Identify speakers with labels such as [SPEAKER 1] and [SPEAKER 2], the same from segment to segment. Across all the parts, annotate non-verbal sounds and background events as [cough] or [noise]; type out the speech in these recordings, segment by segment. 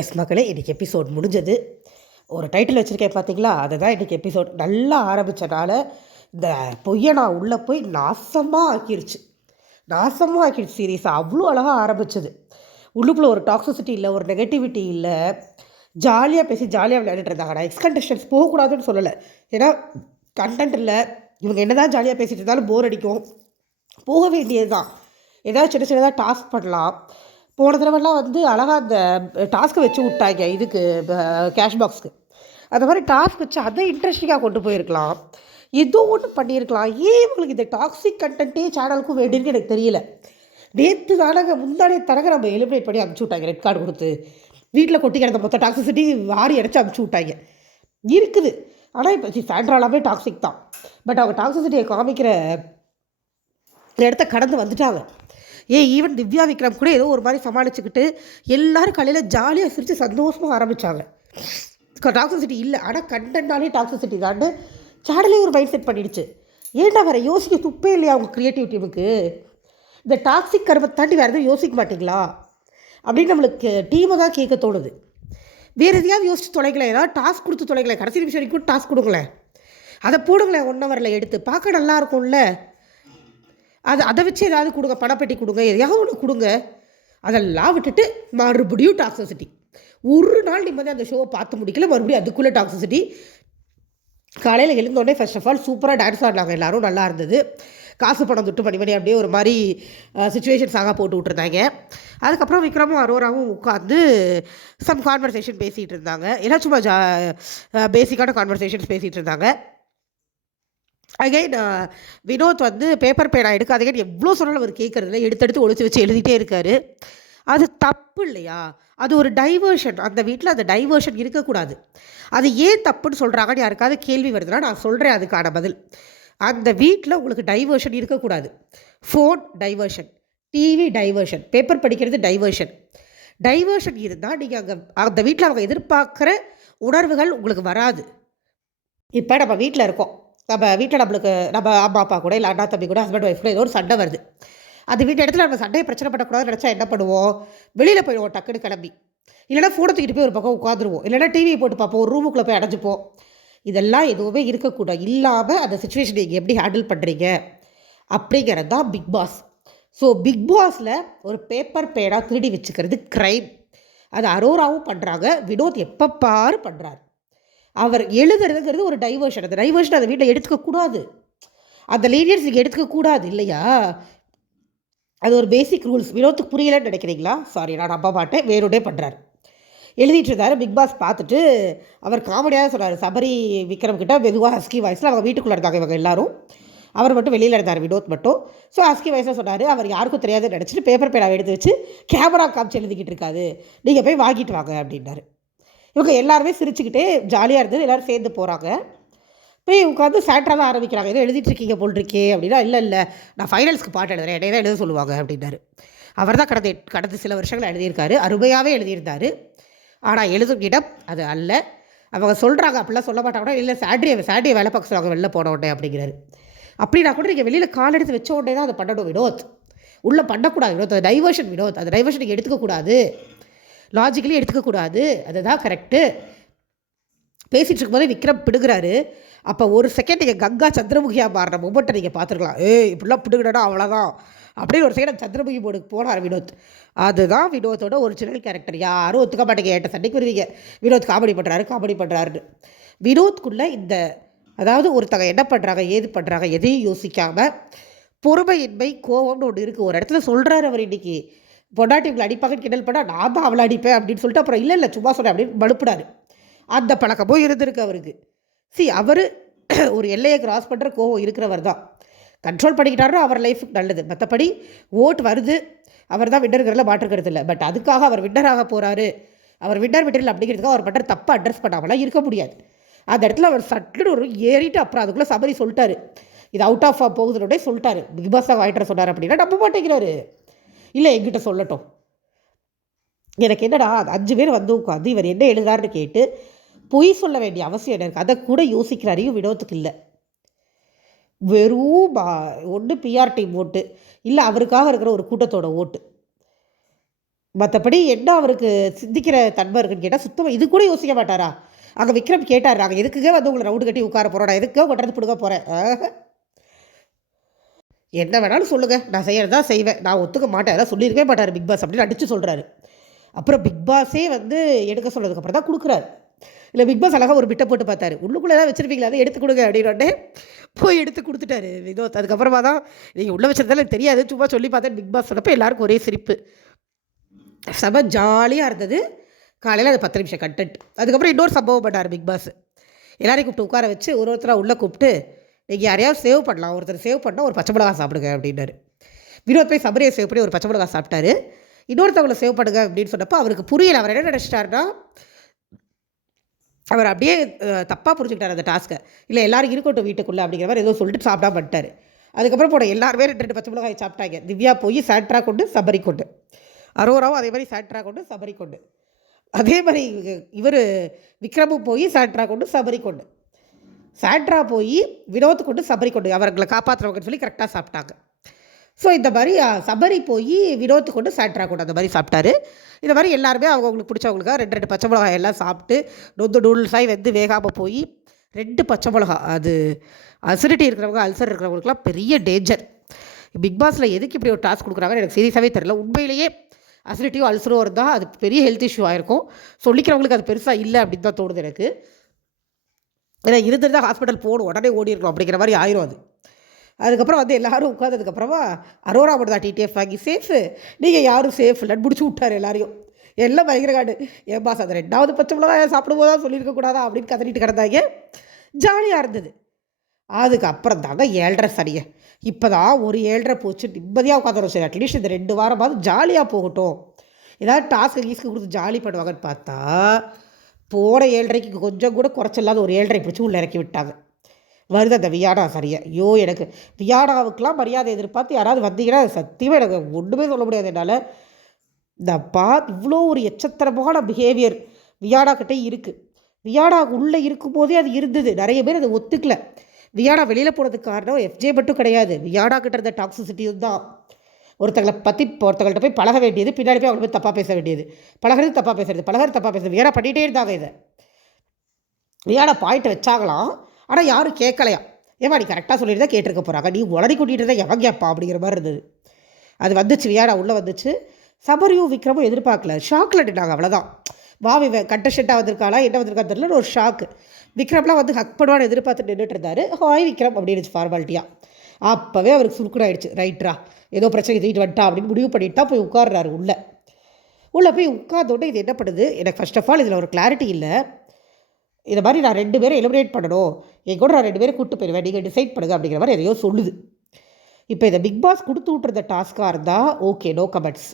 [SPEAKER 1] S மக்களே இன்றைக்கி episode முடிஞ்சது. ஒரு டைட்டில் வச்சுருக்கேன் பார்த்தீங்களா அதுதான் இன்றைக்கி எபிசோட் நல்லா ஆரம்பித்தனால இந்த பொய்யை நான் உள்ளே போய் நாசமாக ஆக்கிருச்சு. நாசமாக ஆக்கிடுச்சு சீரியஸ் அவ்வளோ அழகாக ஆரம்பிச்சது. உள்ளுக்குள்ளே ஒரு டாக்ஸிசிட்டி இல்லை ஒரு நெகட்டிவிட்டி இல்லை. ஜாலியாக பேசி ஜாலியாக விளையாடிட்டு இருந்தாங்க. நான் எக்ஸ்கண்டஷன்ஸ் போகக்கூடாதுன்னு சொல்லலை. ஏன்னா கண்டென்ட் இல்லை. இவங்க என்ன தான் ஜாலியாக பேசிகிட்டு இருந்தாலும் போர் அடிக்கும். போக வேண்டியது தான் ஏதாவது சின்ன சின்னதாக டாஸ்க் பண்ணலாம். போன தடவைலாம் வந்து அழகாக அந்த டாஸ்க்கு வச்சு விட்டாங்க இதுக்கு கேஷ் பாக்ஸ்க்கு. அந்த மாதிரி டாஸ்க் வச்சு அதை இன்ட்ரெஸ்டிங்காக கொண்டு போயிருக்கலாம். ஏதோ ஒன்று பண்ணியிருக்கலாம். ஏன் இவங்களுக்கு இந்த டாக்ஸிக் கண்டென்ட்டே சேனலுக்கும் வேண்டியிருக்கு எனக்கு தெரியல. நேற்று தானங்க முந்தானே தரங்க நம்ம எலிமினேட் பண்ணி அனுப்பிச்சி விட்டாங்க ரெட் கார்டு கொடுத்து. வீட்டில் கொட்டி கிடந்த மொத்த டாக்ஸிசிட்டி வாரி அடைச்சி அனுப்பிச்சி விட்டாங்க. இருக்குது. ஆனால் இப்போ சாண்ட்ராலாமே டாக்ஸிக் தான். பட் அவங்க டாக்ஸிசிட்டியை காமிக்கிற இடத்த கடந்து வந்துட்டாங்க. ஏன் ஈவன் திவ்யா விக்ரம் கூட ஏதோ ஒரு மாதிரி சமாளிச்சுக்கிட்டு எல்லாரும் காலையில் ஜாலியாக சிரித்து சந்தோஷமாக ஆரம்பித்தாங்க டாக்ஸிசிட்டி இல்லை. ஆனால் கண்டென்ட்னாலே டாக்ஸிசிட்டி தாண்டு சேனலே ஒரு மைண்ட் செட் பண்ணிடுச்சு. ஏன்டா வேறு யோசிக்க துப்பே இல்லையா அவங்க க்ரியேட்டிவ் டீமுக்கு இந்த டாக்ஸிக் கருவை தாண்டி வேறு எதுவும் யோசிக்க மாட்டிங்களா? அப்படின்னு நம்மளுக்கு டீமை தான் கேட்க தோணுது. வேறு எதையாவது யோசிச்சு தொலைக்கல. ஏதாவது டாஸ்க் கொடுத்து தொலைக்கல. கடைசி நிமிஷம் வரைக்கும் டாஸ்க் கொடுங்களேன். அதை போடுங்களேன் ஒன் ஹவரில் எடுத்து. பார்க்க நல்லா இருக்கும்ல. அது அதை வச்சு ஏதாவது கொடுங்க பணப்பெட்டி கொடுங்க எதையாவது ஒன்று கொடுங்க. அதெல்லாம் விட்டுட்டு மறுபடியும் டாக்ஸிசிட்டி ஒரு நாள் நிம்மதி அந்த ஷோவை பார்த்து முடிக்கல மறுபடியும் அதுக்குள்ளே டாக்ஸிசிட்டி காலையில் எழுந்தோடனே ஃபர்ஸ்ட் ஆஃப் ஆல் சூப்பராக டான்ஸ் ஆடினாங்க எல்லோரும் நல்லா இருந்தது. காசு பணம் துட்டு பண்ணி பண்ணி அப்படியே ஒரு மாதிரி சுச்சுவேஷன்ஸாக போட்டு விட்ருந்தாங்க அதுக்கப்புறம் விக்ரமும் அரோராவும் உட்காந்து சம் கான்வர்சேஷன் பேசிகிட்டு இருந்தாங்க. எல்லாம் சும்மா ஜா பேசிக்கான கான்வர்சேஷன்ஸ் பேசிகிட்டு இருந்தாங்க. அகைன் uh, வினோத் வந்து பேப்பர் பேனா எடுக்காதீங்கன்னு எவ்வளோ சொன்னாலும் அவர் கேட்குறதில்ல. எடுத்து எடுத்து ஒழிச்சு வச்சு எழுதிட்டே இருக்கார். அது தப்பு இல்லையா? அது ஒரு டைவர்ஷன் அந்த வீட்டில் அந்த டைவர்ஷன் இருக்கக்கூடாது. அது ஏன் தப்புன்னு சொல்கிறாங்கன்னு யாருக்காவது கேள்வி வருதுன்னா நான் சொல்கிறேன் அதுக்கான பதில். அந்த வீட்டில் உங்களுக்கு டைவர்ஷன் இருக்கக்கூடாது. Phone diversion TV diversion paper படிக்கிறது டைவர்ஷன் டைவர்ஷன் இருந்தால் நீங்கள் அங்கே அந்த வீட்டில் அவங்க எதிர்பார்க்குற உணர்வுகள் உங்களுக்கு வராது. இப்போ நம்ம வீட்டில் இருக்கோம். நம்ம வீட்டில் நம்மளுக்கு நம்ம அம்மா அப்பா கூட இல்லை அண்ணா தம்பி கூட ஹஸ்பண்ட் ஒய்ஃப் கூட ஏதோ ஒரு சண்டை வருது. அந்த வீட்டு இடத்துல நம்ம சண்டையை பிரச்சனை பண்ணக்கூடாதுன்னு நினச்சா என்ன பண்ணுவோம்? வெளியில் போயிடுவோம் டக்குன்னு கிளம்பி. இல்லைனா ஃபோனை தூக்கிட்டு போய் ஒரு பக்கம் உட்காந்துருவோம் இல்லைனா டிவியை போட்டு பார்ப்போம். ஒரு ரூமுக்குள்ளே போய் அடைஞ்சிப்போம். இதெல்லாம் எதுவுமே இருக்கக்கூடாது. இல்லாமல் அந்த சுச்சுவேஷன் நீங்கள் எப்படி ஹேண்டில் பண்ணுறீங்க அப்படிங்கிறது தான் பிக் பாஸ் ஸோ பிக் பாஸில் ஒரு பேப்பர் பேடாக திருடி வச்சுக்கிறது க்ரைம் அது அரோராவும் பண்ணுறாங்க வினோத் எப்போ பாரு பண்ணுறாரு அவர் எழுதுறதுங்கிறது ஒரு டைவர்ஷன் அந்த டைவர்ஷன் அந்த வீட்டில் எடுத்துக்கக்கூடாது. அந்த லீனியர்ஸ் நீங்கள் எடுத்துக்கக்கூடாது இல்லையா? அது ஒரு பேசிக் ரூல்ஸ் வினோத்துக்கு புரியலன்னு நினைக்கிறீங்களா? சாரி நான் நம்ப மாட்டேன். வேறோடே பண்ணுறாரு எழுதிட்டு இருந்தார். பிக் பாஸ் பார்த்துட்டு அவர் காமெடியாக சொன்னார். சபரி விக்ரம் கிட்ட மெதுவாக ஹஸ்கி வாய்ஸில் அவங்க வீட்டுக்குள்ளே இருந்தாங்க இவங்க எல்லாரும். அவர் மட்டும் வெளியில் இருந்தார் வினோத் மட்டும். ஸோ ஹஸ்கி வயசில் சொன்னார் அவர் யாருக்கும் தெரியாதுன்னு நினச்சிட்டு பேப்பர் பேனாவை எடுத்து வச்சு கேமரா காமிச்சு எழுதிக்கிட்டு இருக்காது நீங்கள் போய் வாங்கிட்டு வாங்க அப்படின்னாரு. இவங்க எல்லாருமே சிரிச்சுக்கிட்டே ஜாலியாக இருந்தது. எல்லோரும் சேர்ந்து போகிறாங்க போய் உட்காந்து சேட்டராக தான் ஆரம்பிக்கிறாங்க. ஏதோ எழுதிட்டுருக்கீங்க போல் இருக்கே அப்படின்னா இல்லை இல்லை நான் ஃபைனல்ஸ்க்கு பாட்டு எழுதுறேன். என்னை தான் எழுத சொல்லுவாங்க அப்படின்னாரு. அவர் தான் கடந்த கடந்த சில வருஷங்கள் எழுதியிருக்காரு. அருமையாகவே எழுதியிருந்தார். ஆனால் எழுதும் இடம் அது அல்ல. அவங்க சொல்கிறாங்க அப்படிலாம் சொல்ல மாட்டாங்க இல்லை சாட்ரியை சாட்ரியை வேலை பார்க்க சொல்லுவாங்க வெளில போன உடனே அப்படிங்கிறாரு. அப்படின்னா கூட நீங்கள் வெளியில் கால் எடுத்து வச்ச உடனே தான் அதை பண்ணணும் வினோத். உள்ளே பண்ணக்கூடாது வினோத். அது டைவர்ஷன் வினோத். அந்த டைவர்ஷன் நீங்கள் எடுத்துக்கக்கூடாது லாஜிக்கலி எடுத்துக்கக்கூடாது. அதுதான் கரெக்டு பேசிகிட்டு இருக்கும்போதே விக்ரம் பிடுகிறாரு அப்போ ஒரு செகண்ட் நீங்கள் கங்கா சந்திரமுகியாக மாறின மூமெண்ட்டை நீங்கள் பார்த்துருக்கலாம். ஏய் இப்படிலாம் பிடுங்கினா அவ்வளோதான் அப்படின்னு ஒரு செகண்ட் சந்திரமுகி போர்டுக்கு போனார் வினோத். அதுதான் வினோத்தோட ஒரிஜினல் கேரக்டர் யாரும் ஒத்துக்க மாட்டேங்க. ஏட்ட சண்டைக்கு வருவீங்க. வினோத் காமெடி பண்ணுறாரு காமெடி பண்ணுறாருன்னு வினோத்குள்ளே இந்த அதாவது ஒருத்தங்க என்ன பண்ணுறாங்க ஏது பண்ணுறாங்க எதையும் யோசிக்காமல் பொறுமையின்மை கோவம்னு ஒன்று இருக்குது ஒரு இடத்துல சொல்கிறாரு அவர் இன்றைக்கி பொண்டாட்டி இவங்களை அடிப்பாங்கன்னு கிண்டல் பண்ணால் நான் தான் அவளை அடிப்பேன் அப்படின்னு சொல்லிட்டு அப்புறம் இல்லை இல்லை சும்மா சொன்னேன் அப்படின்னு மழுப்பிடாரு அந்த பழக்கமும் இருந்திருக்கு அவருக்கு. சி அவர் [clears throat] ஒரு எல்லையை கிராஸ் பண்ணுற கோவம் இருக்கிறவர் தான். கண்ட்ரோல் பண்ணிக்கிட்டாரோ அவர் லைஃபுக்கு நல்லது. மற்றபடி ஓட் வருது. அவர் தான் வின்னருங்கிறதுல மாற்றுக்கிறது இல்லை. பட் அதுக்காக அவர் வின்னராக போகிறாரு அவர் வின்னர் விட்டரில் அப்படிங்கிறதுக்காக அவர் பண்ணுற தப்பாக அட்ரஸ் பண்ணாமலாம் இருக்க முடியாது. அந்த இடத்துல அவர் சட்டுன்னு ஒரு ஏறிட்டு அப்புறம் அதுக்குள்ளே சபரி சொல்லிட்டாரு. இது அவுட் ஆஃப் போகுதுன்னே சொல்லிட்டாரு. பிக் பாஸாக வாங்கிட்டு சொன்னார் அப்படின்னா நம்ப மாட்டேங்கிறாரு. இல்லை எங்கிட்ட சொல்லட்டும். எனக்கு என்னடா அஞ்சு பேர் வந்து உட்காந்து இவர் என்ன எழுதுறாருன்னு கேட்டு பொய் சொல்ல வேண்டிய அவசியம் என்ன அதை கூட யோசிக்கிறாரையும் வினோத்துக்கு இல்லை. வெறும் ஒன்று பிஆர் டீம் ஓட்டு இல்லை அவருக்காக இருக்கிற ஒரு கூட்டத்தோட ஓட்டு. மற்றபடி என்ன அவருக்கு சிந்திக்கிற தன்மை இருக்குன்னு கேட்டால் சுத்தமாக இது கூட யோசிக்க மாட்டாரா? அங்கே விக்ரம் கேட்டார் நாங்கள் எதுக்குங்க வந்து உங்களை ரவுண்டு கட்டி உட்கார போகிறோம் நான் எதுக்கோ கொண்டாந்து பிடுங்க போகிறேன் என்ன வேணாலும் சொல்லுங்கள் நான் செய்யறதா செய்வேன். நான் ஒத்துக்க மாட்டேன். அதான் சொல்லியிருக்கவே மாட்டார் பிக் பாஸ் அப்படின்னு அடித்து சொல்கிறாரு அப்புறம் பிக் பாஸே வந்து எடுக்க சொன்னதுக்கப்புறம் தான் கொடுக்குறாரு. இல்லை பிக் பாஸ் அழகாக ஒரு பிட்டை போட்டு பார்த்தாரு. உள்ளுக்குள்ளே தான் வச்சுருப்பீங்களா? அதை எடுத்து கொடுங்க அப்படின்னு போய் எடுத்து கொடுத்துட்டாரு. வினோத் அதுக்கப்புறமா தான் நீங்கள் உள்ளே வச்சதால எனக்கு தெரியாது. சும்மா சொல்லி பார்த்தேன் பிக் பாஸ் சொன்னப்போ எல்லாருக்கும் ஒரே சிரிப்பு. செம ஜாலியாக இருந்தது. காலையில் அது பத்து நிமிஷம் கண்டென்ட் அதுக்கப்புறம் இன்னொரு சம்பவம் பண்ணார் பிக் பாஸ். எல்லாரையும் கூப்பிட்டு உட்கார வச்சு ஒரு ஒருத்தராக உள்ளே கூப்பிட்டு நீங்கள் யாரையாவது சேவ் பண்ணலாம். ஒருத்தர் சேவ் பண்ணால் ஒரு பச்சை மிளகா சாப்பிடுங்க அப்படின்னாரு. வினோத் போய் சபரியை சேவ் பண்ணி ஒரு பச்சை மிளகா சாப்பிட்டாரு. இன்னொருத்தவங்களை சேவ் பண்ணுங்க அப்படின்னு சொன்னப்போ அவருக்கு புரியல. அவர் என்ன நினச்சிட்டாருன்னா அவர் அப்படியே தப்பாக புரிஞ்சுக்கிட்டார் அந்த டாஸ்க்கை இல்லை எல்லாரும் இருக்கட்டும் வீட்டுக்குள்ளே அப்படிங்கிற மாதிரி ஏதோ சொல்லிட்டு சாப்பிடாம பண்ணிட்டாரு அதுக்கப்புறம் போட எல்லாருமே ரெண்டு ரெண்டு பச்சை மிளகாய் சாப்பிட்டாங்க. திவ்யா போய் சேட்ரா கொண்டு சபரி கொண்டு. அரோராவும் அதே மாதிரி சேட்ரா கொண்டு சபரி கொண்டு. அதே மாதிரி இவர் விக்ரமும் போய் சேட்ரா கொண்டு சபரி கொண்டு. சேட்ரா போய் வினோத் கொண்டு சபரி கொண்டு அவர்களை காப்பாற்றுறவங்கன்னு சொல்லி கரெக்டாக சாப்பிட்டாங்க. ஸோ இந்த மாதிரி சபரி போய் வினோத் கொண்டு சாட்ரா கொண்டு அந்த மாதிரி சாப்பிட்டாரு. இந்த மாதிரி எல்லாருமே அவங்கவுங்களுக்கு பிடிச்சவங்களுக்காக ரெண்டு ரெண்டு பச்சை மிளகாய் எல்லாம் சாப்பிட்டு நொந்து நூல்ஸாய் வந்து வேகாமல் போய் ரெண்டு பச்சை மிளகா அது அசிடிட்டி இருக்கிறவங்க அல்சர் இருக்கிறவங்களுக்குலாம் பெரிய டேஞ்சர் பிக் பாஸில் எதுக்கு இப்படி ஒரு டாஸ்க் கொடுக்குறாங்கன்னு எனக்கு சீரியஸாகவே தெரியல. உண்மையிலேயே அசிடிட்டியோ அல்சரோ இருந்தால் அது பெரிய ஹெல்த் இஷ்யூ ஆயிருக்கும். சொல்லிக்கிறவங்களுக்கு அது பெருசாக இல்லை அப்படின்னு தான் தோணுது எனக்கு. ஏன்னா இருந்திருந்தால் ஹாஸ்பிட்டல் போகணும் உடனே ஓடி இருக்கணும் அப்படிங்கிற மாதிரி ஆயிரும் அது. அதுக்கப்புறம் வந்து எல்லாரும் உட்காந்ததுக்கப்புறமா அரோரா மட்டும் தான் டிடிஎஃப் வாங்கி சேஃபு நீங்கள் யாரும் சேஃப் இல்லைன்னு பிடிச்சி விட்டார் எல்லாரையும். எல்லாம் பயங்கர காடு. ஏன் பாஸ் அந்த ரெண்டாவது பச்சை மிளகாய் சாப்பிடும்போது தான் சொல்லியிருக்க கூடாதா அப்படின்னு கதறிட்டு கிடந்தாங்க. ஜாலியாக இருந்தது. அதுக்கப்புறம் தாங்க ஏழ்ரை சனியை. இப்போ தான் ஒரு ஏழ்ரை போச்சு. நிம்மதியாக உட்காந்துரும் சரி அட்லீஸ்ட் இந்த ரெண்டு வாரமாவது ஜாலியாக போகட்டும். ஏதாவது டாஸ்க்கு கீஸ்க்கு கொடுத்து ஜாலி பண்ணுவாங்கன்னு பார்த்தா போன ஏழ்ரைக்கு கொஞ்சம் கூட குறைச்சில்லாத ஒரு ஏழ்ரை பிடிச்சி உள்ளே இறக்கி விட்டாங்க. வருது அந்த வியாடா சரியா? ஐயோ எனக்கு வியாடாவுக்கெலாம் மரியாதை எதிர்பார்த்து யாராவது வந்தீங்கன்னா சத்தியமாக எனக்கு ஒன்றுமே சொல்ல முடியாது என்னால். நான் பா இவ்வளோ ஒரு எச்சத்தரமான பிஹேவியர் வியாடா கிட்டே இருக்குது வியாடா உள்ளே இருக்கும்போதே அது இருந்தது. நிறைய பேர் அதை ஒத்துக்கல. வியாடா வெளியில் போனதுக்கு காரணம் எஃப்ஜே மட்டும் கிடையாது. வியாடா கிட்ட இருந்த டாக்ஸிசிட்டியும் தான். ஒருத்தங்களை பற்றி ஒருத்தங்கள்ட்ட போய் பழக வேண்டியது பின்னாடி போய் அவங்களை போய் தப்பாக பேச வேண்டியது. பழகிறது தப்பாக பேசுறது பழகிறது தப்பாக பேசுறது. வேற பண்ணிகிட்டே இருந்தாங்க இதை. வியாடா பாயிண்ட் வச்சாங்களாம். ஆனால் யாரும் கேட்கலையா? ஏமா நீ கரெக்டாக சொல்லிட்டு தான் கேட்டிருக்க போகிறாங்க நீ உளறி கூட்டிகிட்டு தான் எவன் கேட்பா அப்படிங்கிற மாதிரி இருந்தது. அது வந்துச்சு வியாடா உள்ளே வந்துச்சு. சபரியும் விக்ரமும் எதிர்பார்க்கல. ஷாக்கில் நின்னாங்க அவ்வளோதான் வாவி கண்டஷெட்டாக வந்திருக்காளா என்ன வந்திருக்கா தெரியல ஒரு ஷாக்கு விக்ரம்லாம் வந்து ஹக் பண்ணுவான்னு எதிர்பார்த்து நின்றுட்டு இருந்தாரு. ஹாய் விக்ரம் அப்படின்னு ஃபார்மாலிட்டியாக அப்போவே அவருக்கு சுருக்குடாயிடுச்சு ரைட்ரா ஏதோ பிரச்சனை தூக்கிட்டு வந்துட்டா அப்படின்னு முடிவு பண்ணிட்டு போய் உட்கார்றாரு உள்ளே. உள்ளே போய் உட்கார்ந்தோடனே இது என்ன பண்ணுது? எனக்கு ஃபர்ஸ்ட் ஆஃப் ஆல் இதில் ஒரு கிளாரிட்டி இல்லை. இதை மாதிரி நான் ரெண்டு பேரும் எலிமினேட் பண்ணணும். என் கூட நான் ரெண்டு பேரும் கூப்பிட்டு போயிடுவேன் நீங்கள் டிசைட் பண்ணுங்க அப்படிங்கிற மாதிரி எதையோ சொல்லுது. இப்போ இதை பிக் பாஸ் கொடுத்து விட்டுருந்த டாஸ்க்காக இருந்தால் ஓகே நோ கமெண்ட்ஸ்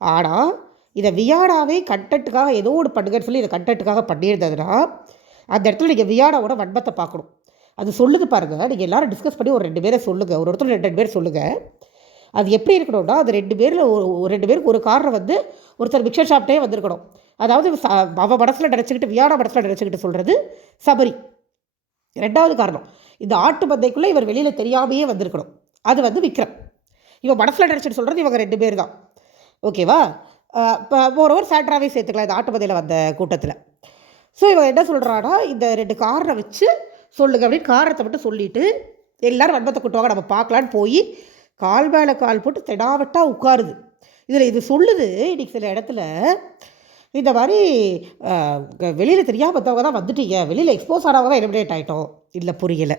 [SPEAKER 1] ஆனால் இதை வியாடாவே கண்டென்ட்டுக்காக ஏதோ ஒரு பண்ணுங்கன்னு சொல்லி இதை கண்டென்ட்டுக்காக பண்ணியிருந்ததுன்னா அந்த இடத்துல நீங்கள் வியாடாவோட வன்மத்தை பார்க்கணும். அது சொல்லுது பாருங்கள் நீங்கள் எல்லாரும் டிஸ்கஸ் பண்ணி ஒரு ரெண்டு பேரை சொல்லுங்கள் ஒரு ஒருத்தர் ரெண்டு ரெண்டு பேர் சொல்லுங்கள் அது எப்படி இருக்கணும்னா அது ரெண்டு பேரில் ஒரு ரெண்டு பேருக்கு ஒரு காரணம் வந்து ஒருத்தர் மிக்சர் ஷாப்டே வந்திருக்கணும். அதாவது அவ மனசில் நினச்சிக்கிட்டு வியாட மனசில் நினச்சிக்கிட்டு சொல்கிறது சபரி. ரெண்டாவது காரணம் இந்த ஆட்டு பந்தைக்குள்ளே இவர் வெளியில் தெரியாமையே வந்திருக்கணும். அது வந்து விக்ரம். இவன் மனசில் நினச்சிட்டு சொல்கிறது இவங்க ரெண்டு பேர் தான். ஓகேவா இப்போ ஒரு சேட்ராவே சேர்த்துக்கலாம் இந்த ஆட்டுப்பதையில் வந்த கூட்டத்தில். ஸோ இவன் என்ன சொல்கிறான்னா இந்த ரெண்டு காரணம் வச்சு சொல்லுங்க அப்படின்னு காரணத்தை மட்டும் சொல்லிவிட்டு எல்லோரும் வன்மத்தை கூட்டுவாங்க. நம்ம பார்க்கலான்னு போய் கால் மேலே கால் போட்டு திடாவட்டாக உட்காருது. இதில் இது சொல்லுது இன்னைக்கு சில இடத்துல இந்த மாதிரி வெளியில் தெரியாமல் வந்தவங்க தான் வந்துட்டீங்க. வெளியில் எக்ஸ்போஸ் ஆனவங்க தான் எலிமினேட் ஆகிட்டோம் இல்லை புரியலை.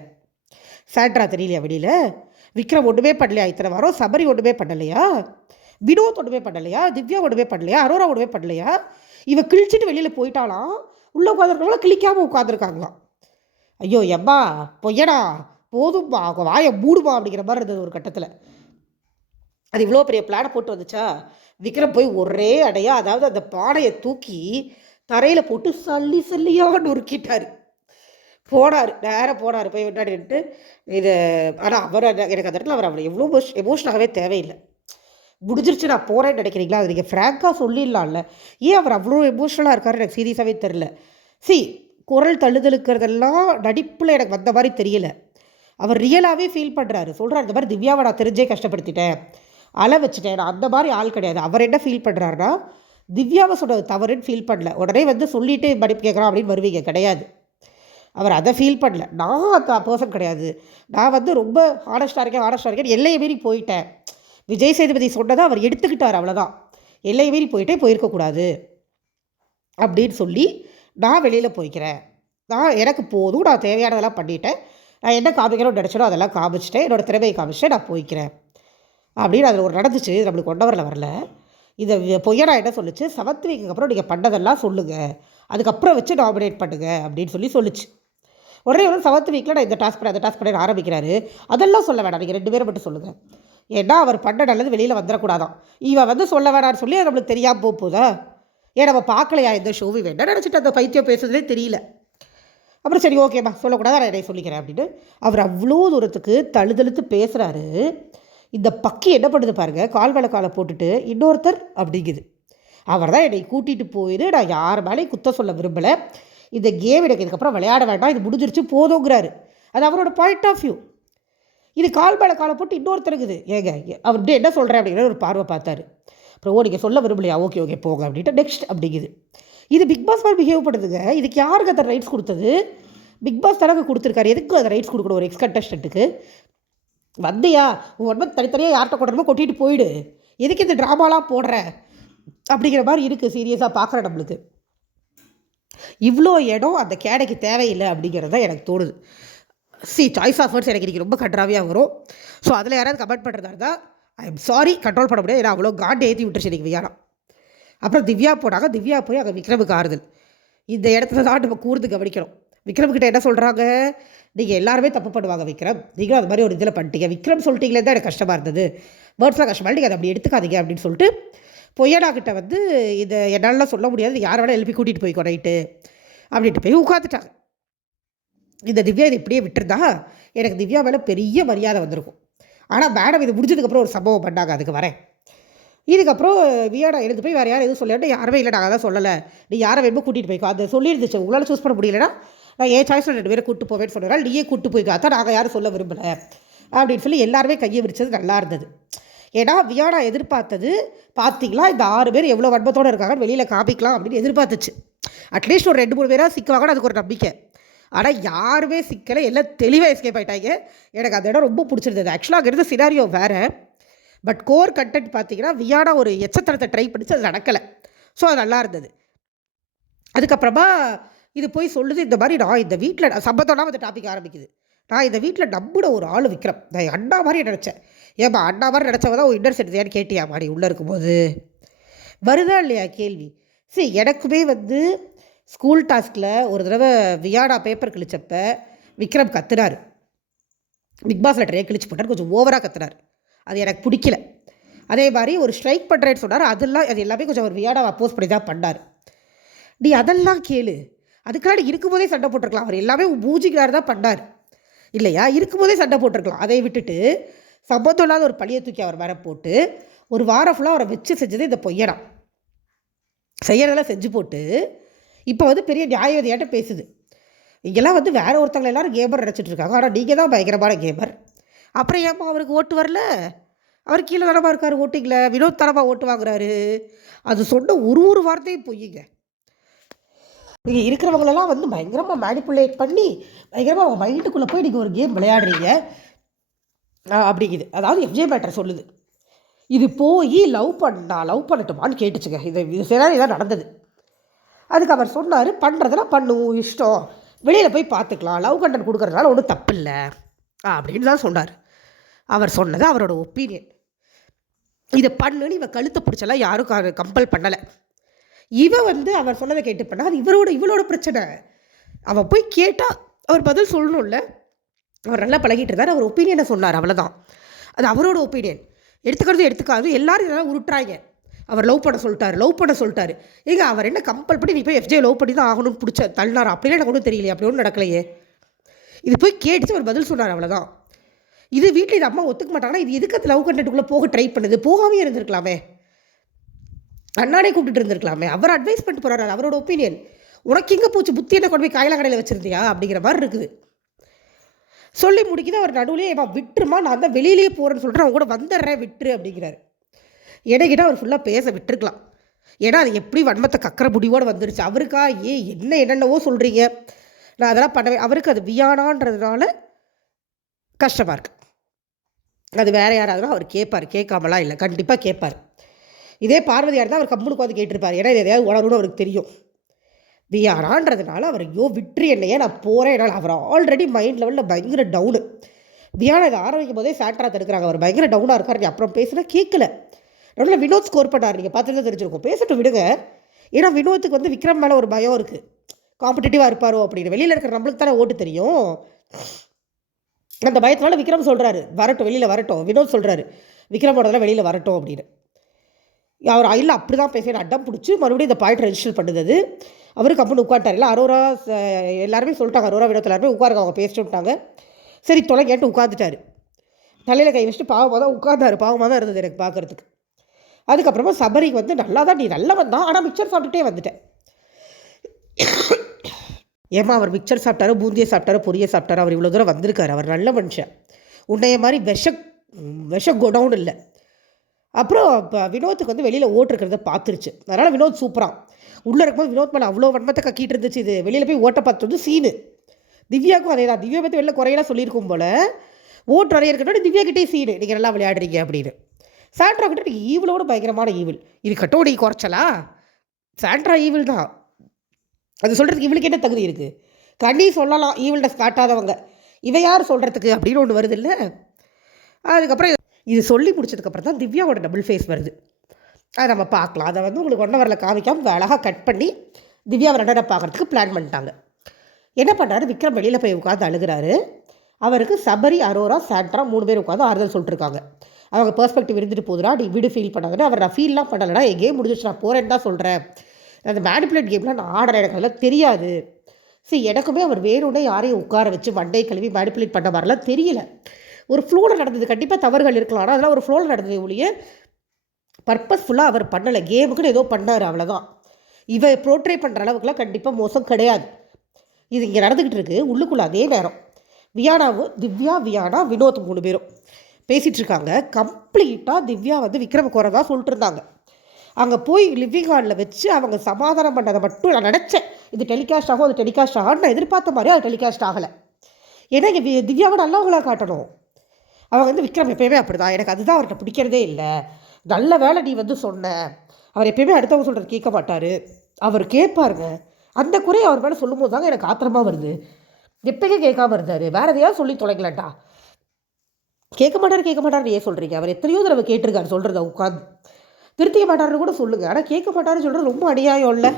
[SPEAKER 1] சாண்ட்ரா தெரியலையா வெளியில்? விக்ரம் ஒன்றுமே பண்ணலையா? இத்தனை வாரம்? சபரி ஒன்றுமே பண்ணலையா? வினோத் ஒன்றுமே பண்ணலையா? திவ்யா ஒன்றுமே பண்ணலையா? அரோரா ஒன்றுமே பண்ணலையா? இவ கிழிச்சிட்டு வெளியில் போயிட்டாலாம் உள்ளே உட்காந்துருக்கவங்கள கிழிக்காமல் உட்காந்துருக்காங்களாம் ஐயோ எம்மா பொய்யடா. போதும்பா அவங்க வாயை மூடுமா அப்படிங்கிற மாதிரி இருந்தது ஒரு கட்டத்தில். அது இவ்வளோ பெரிய பிளானை போட்டு வந்துச்சா? விக்ரம் போய் ஒரே அடையா அதாவது அந்த பானையை தூக்கி தரையில் போட்டு சல்லி சல்லியாக நொறுக்கிட்டார். போனார் நேராக போனார் போய் முன்னாடி இது ஆனால் அவர் எனக்கு அந்த இடத்துல அவர் அவர் எவ்வளோ எமோஷனாகவே தேவையில்லை. முடிஞ்சிருச்சு நான் போகிறேன்னு நினைக்கிறீங்களா? அது நீங்கள் ஃப்ராங்காக சொல்லிடலாம்ல. ஏன் அவர் அவ்வளோ எமோஷனலாக இருக்காரு எனக்கு சீரியஸாகவே தெரில சி குரல் தள்ளுதலுக்கிறதெல்லாம் நடிப்பில் எனக்கு வந்த மாதிரி தெரியல. அவர் ரியலாகவே ஃபீல் பண்ணுறாரு சொல்கிறார் இந்த மாதிரி திவ்யாவை நான் தெரிஞ்சே கஷ்டப்படுத்திட்டேன். அழ வச்சுட்டேன். நான் அந்த மாதிரி ஆள் கிடையாது. அவர் என்ன ஃபீல் பண்ணுறாருன்னா திவ்யாவை சொன்னது தவறுன்னு ஃபீல் பண்ணல. உடனே வந்து சொல்லிட்டு மன்னிப்பு கேட்குறான் அப்படின்னு வருவீங்க. கிடையாது. அவர் அதை ஃபீல் பண்ணல. நான் அந்த பர்சன் கிடையாது. நான் வந்து ரொம்ப ஹானஸ்டாக இருக்கேன் ஹானஸ்டாக இருக்கேன். எல்லையை மீறி போயிட்டேன். விஜய் சேதுபதி சொன்னதை அவர் எடுத்துக்கிட்டார். அவ்வளோதான் எல்லையை மீறி போயிட்டே போயிருக்கக்கூடாது அப்படின்னு சொல்லி நான் வெளியில் போய்க்கிறேன். நான் எனக்கு போதும். நான் தேவையானதெல்லாம் பண்ணிட்டேன். நான் என்ன காமிக்கணும்னு நினச்சனோ அதெல்லாம் காமிச்சிட்டேன். என்னோடய திறமையை காமிச்சிட்டேன். நான் போய்க்கிறேன். அப்படின்னு அதில் ஒரு நடந்துச்சு. இது நம்மளுக்கு கொண்டவரில் வரல. இதை வி- பொய்யரா என்ன சொல்லிச்சு? செவன்த் அப்புறம் நீங்கள் பண்ணதெல்லாம் சொல்லுங்கள் அதுக்கப்புறம் வச்சு நாமினேட் பண்ணுங்கள் அப்படின்னு சொல்லி சொல்லிச்சு. உடனே வந்து செவன்த் வீக்கில் நான் இந்த டாஸ்க் பண்ண அந்த டாஸ்க் பண்ண ஆரம்பிக்கிறாரு. அதெல்லாம் சொல்ல வேணாம். நீங்கள் ரெண்டு பேரும் மட்டும் சொல்லுங்கள் ஏன்னா அவர் பண்ண நல்லது வெளியில் வந்துடக்கூடாதான். இவன் வந்து சொல்ல வேணான்னு சொல்லி அது நம்மளுக்கு தெரியாமல் போக போதா ஏன் நம்ம பார்க்கலையா இந்த ஷோவை வேண்டாம் நினச்சிட்டு அந்த பைத்தியம் பேசுறதே தெரியல. அப்புறம் சரி ஓகேம்மா சொல்லக்கூடாது நான் என்னை சொல்லிக்கிறேன் அப்படின்னு. அவர் அவ்வளோ தூரத்துக்கு தழுதழுத்து பேசுகிறாரு இந்த பக்கி என்ன பண்ணுது பாருங்க கால் மேலே காலை போட்டுட்டு இன்னொருத்தர் அப்படிங்குது. அவர் தான் என்னை கூட்டிகிட்டு போயிடு நான் யார் மேலேயும் குத்த சொல்ல விரும்பலை. இந்த கேம் எனக்கு இதுக்கப்புறம் விளையாட வேண்டாம் இது முடிஞ்சிருச்சு போதுங்கிறாரு. அது அவரோட பாயிண்ட் ஆஃப் வியூ இது கால் மேலே காலை போட்டு இன்னொருத்தருக்குது ஏங்க அவர் இப்படி என்ன சொல்கிறேன் அப்படிங்கிற ஒரு பார்வை பார்த்தாரு. அப்புறம் ஓ நீங்கள் சொல்ல விரும்பலையா? ஓகே ஓகே போங்க அப்படின்ட்டு நெக்ஸ்ட் அப்படிங்குது. இது பிக் பாஸ் மாதிரி பிஹேவ் பண்ணுதுங்க. இதுக்கு யாருக்கு அந்த ரைட்ஸ் கொடுத்தது? பிக் பாஸ் தனக்கு கொடுத்துருக்காரு. எதுக்கு அந்த ரைட்ஸ் கொடுக்கணும் ஒரு எக்ஸ் கண்டஸ்டண்ட்டுக்கு வந்தியா உன் உடம்பு தனித்தனியாக யார்கிட்ட கொட்டணுமோ கொட்டிட்டு போயிடு. எதுக்கு இந்த ட்ராமாலாம் போடுற? அப்படிங்கிற மாதிரி இருக்குது சீரியஸாக பார்க்குற நம்மளுக்கு. இவ்வளோ இடம் அந்த கேடைக்கு தேவையில்லை அப்படிங்கிறது தான் எனக்கு தோணுது. சி சாய்ஸ் ஆஃப் வேர்ட்ஸ் எனக்கு இன்றைக்கி ரொம்ப கன்றாவியாக வரும். ஸோ அதில் யாராவது கமெண்ட் பண்ணுறதா இருந்தால் ஐ எம் சாரி கண்ட்ரோல் பண்ண முடியாது. ஏன்னா அவ்வளோ காண்டு ஏற்றி விட்டுருச்சு எனக்கு வியானம் அப்புறம் திவ்யா போனாங்க. திவ்யா போய் அங்கே விக்ரமுக்கு ஆறுதல். இந்த இடத்துல தான் நம்ம கூர்ந்து கவனிக்கணும். விக்ரம்கிட்ட என்ன சொல்கிறாங்க நீங்கள் எல்லாருமே தப்பு பண்ணுவாங்க விக்ரம். நீங்களும் அது மாதிரி ஒரு இதில் பண்ணிட்டீங்க. விக்ரம் சொல்லிட்டீங்களே தான் எனக்கு கஷ்டமாக இருந்தது. வேர்ட்ஸ்லாம் கஷ்டமாக நீங்கள் அதை அப்படி எடுத்துக்காதீங்க அப்படின்னு சொல்லிட்டு பொய்யடா கிட்ட வந்து இதை என்னாலலாம் சொல்ல முடியாது. யாரை வேணால் எழுப்பி கூட்டிகிட்டு போய்க்கோ நைட்டு அப்படின்ட்டு போய் உட்காந்துட்டாங்க இந்த திவ்யா இதை இப்படியே விட்டுருந்தா எனக்கு திவ்யா மேலே பெரிய மரியாதை வந்திருக்கும். ஆனால் மேடம் இது முடிஞ்சதுக்கப்புறம் ஒரு சம்பவம் பண்ணாங்க. அதுக்கு வரேன். இதுக்கப்புறம் வியாடா எடுத்து போய் வேறு யாரும் எதுவும் சொல்லலை யாருமே இல்லை. நாங்கள் தான் சொல்லலை. நீ யாரை வேணுமோ கூட்டிகிட்டு போய்க்கோ. அது சொல்லியிருந்துச்சு. உங்களால் சூஸ் பண்ண முடியலன்னா நான் ஏன் சாய்ஸில் ரெண்டு பேரை கூட்டு போவேன்னு சொன்னால் நீயே கூட்டு போய் அதான் நாங்கள் யாரும் சொல்ல விரும்பலை. அப்படின்னு சொல்லி எல்லாருமே கையை விரிச்சது நல்லா இருந்தது. ஏன்னா வியானா எதிர்பார்த்தது பார்த்தீங்களா இந்த ஆறு பேர் எவ்வளோ வன்மத்தோடு இருக்காங்கன்னு வெளியில் காமிக்கலாம் அப்படின்னு எதிர்பார்த்துச்சு. அட்லீஸ்ட் ஒரு ரெண்டு மூணு பேராக சிக்குவாங்கன்னு அதுக்கு ஒரு நம்பிக்கை. ஆனால் யாருமே சிக்கலை எல்லாம் தெளிவாக எஸ்கேப் ஆகிட்டாங்க எனக்கு அந்த இடம் ரொம்ப பிடிச்சிருந்தது. ஆக்சுவலாக அங்கே இருந்த சினாரியோ வேறு. பட் கோர் கண்டென்ட் பார்த்தீங்கன்னா வியானா ஒரு எச்சத்தனத்தை ட்ரை பண்ணிச்சு அது நடக்கலை. ஸோ அது நல்லா இருந்தது. அதுக்கப்புறமா இது போய் சொல்லுது இந்த மாதிரி நான் இந்த வீட்டில் சம்பந்தம்லாம் அந்த டாபிக் ஆரம்பிக்குது. நான் இந்த வீட்டில் நம்பின ஒரு ஆள் விக்ரம். நான் அண்ணா மாதிரி நினச்சேன். ஏம்மா அண்ணா மாதிரி நினச்சவ தான் இன்னர் செட்டுதியான்னு கேட்டியா மாடி உள்ளே இருக்கும்போது? வருதா இல்லையா கேள்வி? சரி எனக்குமே வந்து ஸ்கூல் டாஸ்கில் ஒரு தடவை வியானா பேப்பர் கிழிச்சப்ப விக்ரம் கத்துனார். பிக் பாஸில் ட்ரே கிழிச்சு போட்டார் கொஞ்சம் ஓவராக கத்துனார். அது எனக்கு பிடிக்கல. அதே மாதிரி ஒரு ஸ்ட்ரைக் பண்ணுறேன்னு சொன்னார் அதெல்லாம் அது எல்லாமே கொஞ்சம் ஒரு வியாடாவை அப்போஸ் பண்ணி தான் பண்ணார். நீ அதெல்லாம் கேளு. அதுக்காக இருக்கும்போதே சண்டை போட்டிருக்கலாம். அவர் எல்லாமே பூஜிக்கிறார் தான் பண்ணார். இல்லையா? இருக்கும்போதே சண்டை போட்டிருக்கலாம். அதை விட்டுட்டு சம்பந்தம் இல்லாத ஒரு பழியை தூக்கி அவர் மேலே போட்டு ஒரு வாரம் ஃபுல்லாக அவரை வச்சு செஞ்சது இந்த பொய்யடா செய்யறதெல்லாம் செஞ்சு போட்டு இப்போ வந்து பெரிய நியாயவதியாட்ட பேசுது. இங்கெல்லாம் வந்து வேற ஒருத்தவங்க எல்லாரும் கேமர் நினச்சிட்டு இருக்காங்க. ஆனால் நீங்கள் தான் பயங்கரமான கேமர். அப்புறம் ஏன்மா அவருக்கு ஓட்டு வரல? அவர் கீழே தரமாக இருக்கார் ஓட்டிங்கள வினோத்தனமாக ஓட்டு வாங்குறாரு? அது சொன்ன ஒரு ஒரு வார்த்தையும் பொய்யுங்க. இங்கே இருக்கிறவங்களெல்லாம் வந்து பயங்கரமாக மேனிப்புலேட் பண்ணி பயங்கரமாக அவங்க மைண்டுக்குள்ளே போய் நீங்கள் ஒரு கேம் விளையாடுறீங்க. ஆ, அப்படிங்குது. அதாவது எஃப்ஜே மேட்டர் சொல்லுது. இது போய் லவ் பண்ணா லவ் பண்ணட்டுமான்னு கேட்டுச்சுங்க. இது இது சரி தான் நடந்தது. அதுக்கு அவர் சொன்னார் பண்ணுறதெல்லாம் பண்ணுவோம் இஷ்டம். வெளியில் போய் பார்த்துக்கலாம் லவ் கண்டென்ட் கொடுக்குறதுனால ஒன்றும் தப்பு இல்லை. அப்படின்னு தான் சொன்னார். அவர் சொன்னது அவரோட ஒப்பீனியன் இதை பண்ணுன்னு இவன் கழுத்தை பிடிச்செல்லாம் யாரும் கம்பல் பண்ணலை. இவன் வந்து அவர் சொன்னதை கேட்டு பண்ணா அது இவரோட இவளோட பிரச்சனை. அவன் போய் கேட்டால் அவர் பதில் சொல்லணும்ல. அவர் நல்லா பழகிட்டு இருந்தார் அவர் ஒப்பீனியனை சொன்னார் அவ்வளோதான் அது அவரோட ஒப்பீனியன் எடுத்துக்கிறது எடுத்துக்காது எல்லாரும் இதெல்லாம் உருட்டுறாங்க. அவர் லவ் பண்ண சொல்லிட்டாரு லவ் பண்ண சொல்லிட்டாரு. ஏங்க அவர் என்ன கம்பல் பண்ணி நீ போய் எஃப்ஜே லவ் பண்ணி தான் ஆகணும்னு பிடிச்ச தள்ளினார்? அப்படிலாம் எனக்கு ஒன்றும் தெரியலையே அப்படி ஒன்றும் நடக்கலையே. இது போய் கேட்டுச்சு அவர் பதில் சொன்னார் அவ்வளோதான் இது வீட்டில் இது அம்மா ஒத்துக்க மாட்டாங்கன்னா இது எதுக்கு அது லவ் கண்டென்ட்டுக்குள்ளே போக ட்ரை பண்ணுது? போகாமே இருந்திருக்கலாமே. அண்ணானே கூப்பிட்டு இருந்திருக்கலாமே. அவர் அட்வைஸ் பண்ணிட்டு போகிறாரு அவரோட ஒப்பீனியன் உனக்கு எங்கே போச்சு? புத்தி என்ன கொண்டு போய் காயில கடையில் வச்சுருந்தியா? அப்படிங்கிற மாதிரி இருக்குது. சொல்லி முடிக்குது. அவர் நடுவுலேயே ஏமா விட்டுருமா? நான் தான் வெளியிலேயே போகிறேன்னு சொல்கிறேன் அவங்க கூட வந்துடுறேன். விட்டுரு அப்படிங்கிறாரு. எனக்கிட்ட அவர் ஃபுல்லாக பேச விட்டுருக்கலாம். ஏன்னா அது எப்படி வன்மத்தை கக்கிற முடிவோடு வந்துருச்சு. அவருக்கா? ஏ என்ன என்னென்னவோ சொல்கிறீங்க நான் அதெல்லாம் பண்ணவே அவருக்கு அது வியானான்றதுனால கஷ்டமாக இருக்குது அது வேற யாராவது அவர் கேட்பார் கேட்காமலாம் இல்லை. கண்டிப்பாக கேட்பார் இதே பார்வதியார் தான் அவர் கம்முனுக்கு வந்து கேட்டிருப்பார். ஏன்னா இது எதையாவது உணரும்னு அவருக்கு தெரியும். வியானான்றதுனால அவர் ஐயோ விட்டுரு என்னையே நான் போகிறேன் என்னால் அவர் ஆல்ரெடி மைண்ட் லெவலில் பயங்கர டவுனு வியானா இதை ஆரம்பிக்கும் போதே சாண்ட்ரா தடுக்கிறாங்க. அவர் பயங்கர டவுனாக இருக்கார். நீ அப்புறம் பேசுனா கேட்கல நடுவில் வினோத் ஸ்கோர் பண்ணார். நீங்கள் பார்த்துட்டு தான் தெரிஞ்சிருக்கும். பேசட்டும் விடுங்க. ஏன்னா வினோத்துக்கு வந்து விக்ரம் மேலே ஒரு பயம் இருக்குது காம்படிட்டிவாக இருப்பாரோ அப்படின்னு. வெளியில் இருக்கிற நம்மளுக்கு தானே ஓட்டு தெரியும். அந்த பயத்தினால விக்ரம் சொல்கிறாரு வரட்டும் வெளியில் வரட்டும். வினோத் சொல்கிறாரு விக்ரமோடதெல்லாம் வெளியில் வரட்டும் அப்படின்னு. அவர் இல்லை அப்படி தான் பேசுகிறேன் அடம் பிடிச்சி மறுபடியும் இந்த பாயிண்ட் ரெஜிஸ்டர் பண்ணுது. அவர் அவருக்கு உட்காந்துட்டார் இல்லை அரோரா எல்லாருமே சொல்லிட்டாங்க. அரோரா விடத்தில் எல்லாருமே உட்காருங்க அவங்க பேசிட்டு விட்டாங்க சரி தொலை கேட்டு உட்காந்துட்டாரு தலையில் கை வச்சுட்டு பாவமாக தான் உட்காந்தாரு பாவமாக தான் இருந்தது எனக்கு பார்க்குறதுக்கு அதுக்கப்புறமா சபரிக்கு வந்து நல்லா தான் நீ நல்லவன் தான். ஆனால் மிக்சர் சாப்பிட்டுட்டே வந்துட்டேன் ஏமா அவர் மிக்சர் சாப்பிட்டாரோ பூந்தியை சாப்பிட்டாரோ பொரியை சாப்பிட்டாரோ அவர் இவ்வளோ தூரம் வந்திருக்காரு. அவர் நல்ல மனுஷன். உன்னைய மாதிரி விஷ விஷ குடவுன் இல்லை. அப்புறம் இப்போ வினோத்துக்கு வந்து வெளியில் ஓட்டிருக்கிறத பார்த்துருச்சு. அதனால் வினோத் சூப்பராக உள்ளே இருக்கும்போது வினோத் மேலே அவ்வளோ வன்மத்தை கக்கிட்டு இருந்துச்சு இது. வெளியில் போய் ஓட்ட பார்த்து வந்து சீனு திவ்யாவுக்கும் அதே தான். திவ்யா பற்றி வெளில குறையெல்லாம் சொல்லியிருக்கும் போல் ஓட்டு நிறைய இருக்கட்டும் திவ்யா கிட்டே சீனு நீங்கள் நல்லா விளையாடுறீங்க அப்படின்னு. சாண்ட்ரா கிட்ட ஈவிலோட பயங்கரமான ஈவில் இது நீ குறைச்சலா? சாண்ட்ரா ஈவில் தான். அது சொல்கிறதுக்கு இவளுக்கு என்ன தகுதி இருக்குது கண்ணி சொல்லலாம் ஈவில்னஸ் காட்டாதவங்க இவ யார் சொல்கிறதுக்கு அப்படின்னு ஒன்று வருது இல்லை? அதுக்கப்புறம் இது- சொல்லி முடிச்சதுக்கப்புறம் தான் திவ்யாவோட டபுள் ஃபேஸ் வருது. அதை நம்ம பார்க்கலாம். அதை வந்து உங்களுக்கு ஒன்றை வரல காமிக்காம அழகாக கட் பண்ணி திவ்யாவை ரெண்டரை பார்க்குறதுக்கு பிளான் பண்ணிட்டாங்க. என்ன பண்ணுறாரு விக்ரம் வெளியில் போய் உட்காந்து அழுகிறாரு. அவருக்கு சபரி அரோரா சாண்ட்ரா மூணு பேர் உட்காந்து ஆறுதல் சொல்லிட்டுருக்காங்க. அவங்க பெர்ஸ்பெக்டிவ் இருந்துட்டு போதுனா நீ வீடு ஃபீல் பண்ணாதுன்னு அவர் நான் ஃபீல்லாம் பண்ணலடா. என் கேம் முடிஞ்சிச்சு நான் போகிறேன்னு தான் சொல்கிறேன் அந்த மேனிப்புலேட் கேம்லாம் நான் ஆடுறேன் எனக்கு அதெல்லாம் தெரியாது. சரி எனக்குமே அவர் வேணும்னே யாரையும் உட்கார வச்சு மண்டை கழுவி மேனிப்புலேட் பண்ண மாதிரிலாம் தெரியல. ஒரு ஃப்ளோவில் நடந்தது. கண்டிப்பாக தவறுகள் இருக்கலாம். ஆனால் அதெல்லாம் ஒரு ஃப்ளோவில் நடந்தது ஒழிய பர்பஸ்ஃபுல்லாக அவர் பண்ணலை. கேமுக்குன்னு ஏதோ பண்ணார் அவ்வளோதான் இவ ப்ரோட்ரே பண்ணுற அளவுக்குலாம் கண்டிப்பாக மோசம் கிடையாது. இது இங்கே நடந்துக்கிட்டு இருக்குது உள்ளுக்குள்ள அதே நேரம். வியானாவும் திவ்யா வியானா வினோத் மூணு பேரும் பேசிகிட்டு இருக்காங்க. கம்ப்ளீட்டாக திவ்யா வந்து விக்ரம குறைதான் சொல்லிட்டு இருந்தாங்க. அங்கே போய் லிவிங் ஹாலில் வச்சு அவங்க சமாதானம் பண்ணதை மட்டும் நான் நினச்சேன். இது டெலிகாஸ்ட் ஆகும் அது டெலிகாஸ்ட் ஆகும் நான் எதிர்பார்த்த மாதிரி அது டெலிகாஸ்ட் ஆகலை. ஏன்னா இங்கே வி- திவ்யாவை நல்லவங்களாக காட்டணும். அவங்க வந்து விக்ரம் எப்பயுமே அப்படி தான் எனக்கு அதுதான் அவர்கிட்ட பிடிக்கிறதே இல்லை. நல்ல வேலை நீ வந்து சொன்ன. அவர் எப்பயுமே அடுத்தவங்க சொல்கிறது கேட்க மாட்டார். அவர் கேட்பாருங்க. அந்த குறை அவர் மேலே சொல்லும்போது தாங்க எனக்கு ஆத்திரமாக வருது. எப்பயும் கேட்காம இருந்தார். வேறு எதையாவது சொல்லி தொலைக்கலட்டா கேட்க மாட்டார் கேட்க மாட்டார்னு ஏன் சொல்கிறீங்க அவர் எத்தனையோ தடவை கேட்டிருக்காரு சொல்கிறத உட்காந்து திருத்திக்க மாட்டார்னு கூட சொல்லுங்கள் ஆனால் கேட்க மாட்டாருன்னு சொல்கிறது ரொம்ப அநியாயம் இல்லை.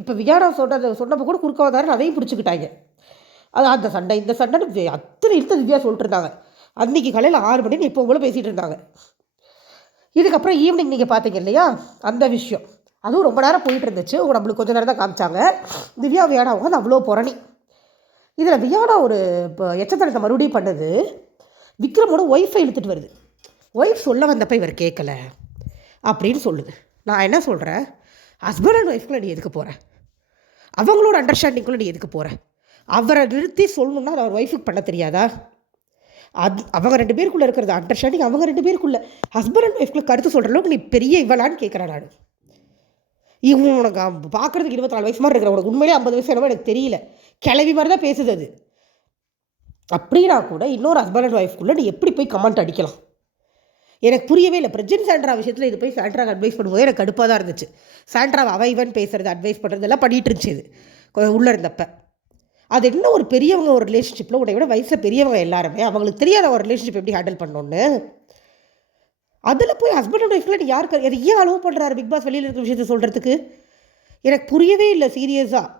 [SPEAKER 1] இப்போ வியானா சொன்னதை சொன்னப்போ கூட குறுக்க வந்தாருன்னு அதையும் பிடிச்சிக்கிட்டாங்க. அது அந்த சண்டை இந்த சண்டைன்னு அத்தனை இழுத்த திவ்யா சொல்லிட்டு இருந்தாங்க. அன்றைக்கி காலையில் ஆறு மணின்னு இப்போ கூட பேசிகிட்டு இருந்தாங்க. இதுக்கப்புறம் ஈவினிங் நீங்கள் பார்த்தீங்க இல்லையா? அந்த விஷயம். அதுவும் ரொம்ப நேரம் போயிட்டு இருந்துச்சு. உங்க நம்மளுக்கு கொஞ்சம் நேரம் தான் காமிச்சாங்க. திவ்யா வியானா வந்து அவ்வளோ புரணி. இதில் வியானா ஒரு இப்போ எச்சத்தனத்தை மறுபடியும் பண்ணது. விக்ரமோட ஒய்ஃபை இழுத்துட்டு வருது. ஒய்ஃப் சொல்ல வந்தப்போ இவர் கேட்கல அப்படின்னு சொல்லுது. நான் என்ன சொல்கிறேன் ஹஸ்பண்ட் அண்ட் ஒய்ஃப்குள்ள நீ எதுக்கு போகிற அவங்களோட அண்டர்ஸ்டாண்டிங்குள்ளே நீ எதுக்கு போகிற அவரை நிறுத்தி சொல்லணும்னா அவர் ஒய்ஃபுக்கு பண்ண தெரியாதா? அது அவங்க ரெண்டு பேருக்குள்ளே இருக்கிறது அண்டர்ஸ்டாண்டிங் அவங்க ரெண்டு பேருக்குள்ள. ஹஸ்பண்ட் அண்ட் ஒய்ஃப்குள்ள கருத்து சொல்கிற அளவுக்கு நீ பெரிய இவளான்னு கேட்குறேன் நான். இவன் உனக்கு பார்க்குறதுக்கு பார்க்கறதுக்கு இருபத்தி நாலு வயசு மாதிரி இருக்கிற உனக்கு உண்மையிலே ஐம்பது வயசு என்னவோ எனக்கு தெரியல. கிளவி மாதிரி தான் பேசுது அது. அப்படின்னா கூட இன்னொரு ஹஸ்பண்ட் அண்ட் ஒய்ஃப்குள்ளே நீ எப்படி போய் கமெண்ட் அடிக்கலாம்? எனக்கு புரியவே இல்லை. பிரஜன் சாண்ட்ரா விஷயத்தில் இது போய் சாண்ட்ராக்கு அட்வைஸ் பண்ணும்போது எனக்கு கடுப்பாக தான் இருந்துச்சு. சாண்ட்ராவை அவ இவன் பேசுறது அட்வைஸ் பண்ணுறது எல்லாம் பண்ணிட்டு இருந்துச்சு இது. உள்ளே இருந்தப்போ. அது என்ன ஒரு பெரியவங்க ஒரு ரிலேஷன்ஷிப்பில் உன்னை விட வயசில் பெரியவங்க எல்லாருமே அவங்களுக்கு தெரியாத ஒரு ரிலேஷன்ஷிப் எப்படி ஹேண்டில் பண்ணணும்னு? அதில் போய் ஹஸ்பண்ட் அண்ட் ஒய்ஃபில் யார் க- எதை ஏன் அலோவ் பண்ணுறாரு பிக் பாஸ் வெளியில் இருக்கிற விஷயத்த சொல்கிறதுக்கு எனக்கு புரியவே இல்லை சீரியஸாக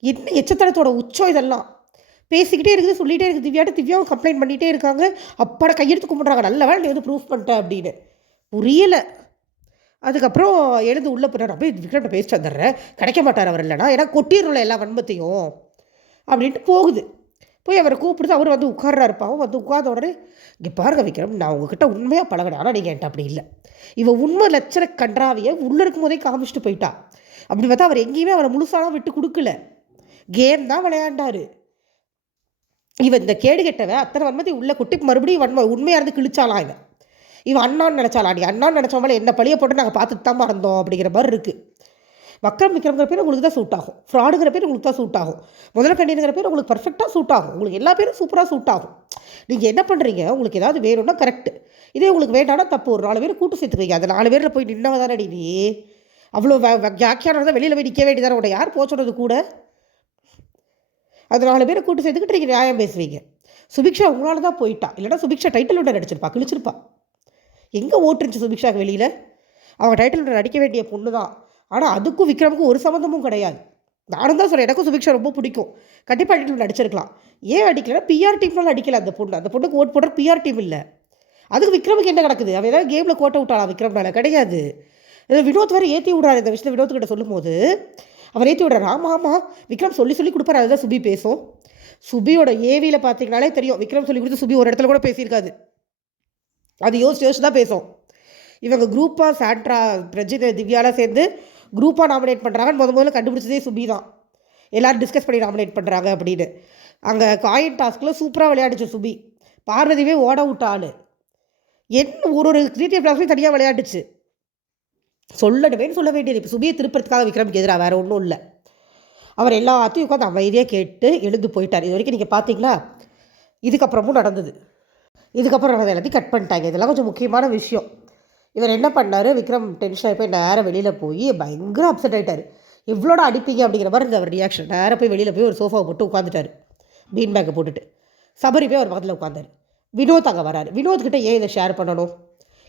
[SPEAKER 1] என்ன எச்சத்தனத்தோட உச்சம் இதெல்லாம்? பேசிக்கிட்டே இருக்குது சொல்லிகிட்டே இருக்குது திவ்யாட்ட திவ்யாவும் கம்ப்ளைண்ட் பண்ணிகிட்டே இருக்காங்க. அப்பாட கையெடுத்து கும்பிட்றாங்க. நல்ல வேலை நீ வந்து ப்ரூஃப் பண்ணிட்டேன் அப்படின்னு. புரியலை. அதுக்கப்புறம் எழுந்து உள்ளே போனார் அப்படியே போய் விக்ரம்கிட்ட பேசிட்டு வந்துடுறேன். கிடைக்க மாட்டார் அவர் இல்லைனா ஏன்னா கொட்டிடுறோம்ல எல்லா வன்மத்தையும். அப்படின்ட்டு போகுது. போய் அவரை கூப்பிடுது. அவர் வந்து உட்கார்றாரு பாவம். வந்து உட்கார்ந்த உடனே இங்கே பாருங்க விக்ரம் நான் உங்ககிட்ட உண்மையாக பழகினேன். ஆனால் நீங்கள் என்கிட்ட அப்படி இல்லை. இவன் உண்மை லட்சண கன்றாவியை உள்ளே இருக்கும் போதே காமிச்சிட்டு போயிட்டா. அப்படி பார்த்தா அவர் எங்கேயுமே அவரை முழுசாலாம் விட்டு கொடுக்கல. கேம் தான் விளையாண்டாரு. இவன் இந்த கேடு கெட்டவன் அத்தனை வன்மதி உள்ள குட்டி மறுபடியும் வன்மை உண்மையாக இருந்து கிழிச்சாலாம் இவன். இவன் அண்ணான்னு நினச்சாலா நீ அண்ணான்னு நினச்சவங்கள என்ன பழிய போட்டு நாங்கள் பார்த்துட்டு தான் இருந்தோம் அப்படிங்கிற மாதிரி இருக்குது வக்கரம் விக்ரம்ங்கிற பேர் உங்களுக்கு தான் சூட் ஆகும். ஃப்ராடுங்கிற பேர் உங்களுக்கு தான் சூட் ஆகும். முதல்ல கண்டிங்கிற பேர் உங்களுக்கு பர்ஃபெக்டாக சூட் ஆகும். உங்களுக்கு எல்லா பேரும் சூப்பராக சூட் ஆகும். நீங்கள் என்ன பண்ணுறீங்க உங்களுக்கு ஏதாவது வேணும்னா கரெக்ட் இதே உங்களுக்கு வேண்டாம்னா தப்பு. ஒரு நாலு பேர் கூட்டு சேர்த்துக்கிறீங்க அந்த நாலு பேரில் போய் நின்னவ தானே நீ? அவ்வளோ வியாக்கியானம் தான் வெளியில் போய் நிற்க வேண்டியதான உன்னை யார் போக சொன்னது கூட? அது நாலு பேரை கூட்டு சேர்த்துக்கிட்டு நீங்கள் நியாயம் பேசுவீங்க. சுபிக்ஷா உங்களால் தான் போயிட்டா. இல்லைன்னா சுபிக்ஷா டைட்டில் விட நடிச்சிருப்பா. கிழிச்சிருப்பா. எங்கே ஓட்டுருந்துச்சு சுபிக்ஷாக்கு வெளியில்? அவன் டைட்டில் விட நடிக்க வேண்டிய பொண்ணு தான் ஆனால் அதுக்கும் விக்ரமுக்கும் ஒரு சம்மந்தமும் கிடையாது. நானும் தான் சொல்கிறேன் எனக்கும் சுபிக்ஷா ரொம்ப பிடிக்கும். கண்டிப்பாக டைட்டில் நடிச்சிருக்கலாம். ஏன் அடிக்கலைன்னா பிஆர் டீம்னால அடிக்கல அந்த பொண்ணு. அந்த பொண்ணுக்கு ஓட் போடுற பிஆர் டீம் இல்லை. அதுக்கு விக்ரமுக்கு என்ன கிடக்குது அவன் ஏதாவது கேமில் கோட்டை விட்டாளா விக்ரம்னால கிடையாது. வினோத் வேறு ஏற்றி விடுறாரு. இந்த விஷயத்தை வினோத்துக்கிட்ட சொல்லும்போது அவர் ஏற்றி விட்றாரு. ஆமாம் ஆமாம் விக்ரம் சொல்லி சொல்லி கொடுப்பாரு. அதுதான் சுபி பேசும். சுபியோட ஏவியில் பார்த்தீங்கனாலே தெரியும். விக்ரம் சொல்லி கொடுத்து சுபி ஒரு இடத்துல கூட பேசியிருக்காது. அது யோசிச்சு யோசிச்சு தான் பேசும். இவங்க குரூப்பாக சாண்ட்ரா பிரஜித் திவ்யாலாம் சேர்ந்து குரூப்பாக நாமினேட் பண்ணுறாங்கன்னு முத முதல்ல கண்டுபிடிச்சதே சுபி தான். எல்லோரும் டிஸ்கஸ் பண்ணி நாமினேட் பண்ணுறாங்க அப்படின்னு. அங்கே காயின் டாஸ்கில் சூப்பராக விளையாடுச்சு சுபி. பார்வதியவே ஓட விட்ட ஆள். என்ன ஒரு ஒரு கிரியேட்டிவ் டாஸ்க்லையும் தனியாக விளையாடுச்சு சொல்லணுமேனு சொல்ல வேண்டியது. இப்போ சுபியை திருப்பறதுக்காக விக்ரமுக்கு எதிராக வேறு ஒன்றும் இல்லை. அவர் எல்லாத்தையும் உட்காந்து அமைதியாக கேட்டு எழுந்து போயிட்டார். இது வரைக்கும் நீங்கள் பார்த்தீங்களா இதுக்கப்புறமும் நடந்தது. இதுக்கப்புறம் நடந்த எல்லாத்தையும் கட் பண்ணிட்டாங்க. இதெல்லாம் கொஞ்சம் முக்கியமான விஷயம். இவர் என்ன பண்ணார்? விக்ரம் டென்ஷன் போய் நேராக வெளியில் போய் பயங்கர அப்செட் ஆகிட்டார் எவ்வளோட அடிப்பீங்க அப்படிங்கிற மாதிரி இருந்த அவர் ரியாக்ஷன் நேராக போய் வெளியில் போய் ஒரு சோஃபாவை போட்டு உட்காந்துட்டார் பீன் பேக்கை போட்டுட்டு. சபரி போய் அவர் பக்கத்தில் உட்காந்தார் வினோத் அங்கே வராரு. வினோத் ஏன் இதை ஷேர் பண்ணணும்?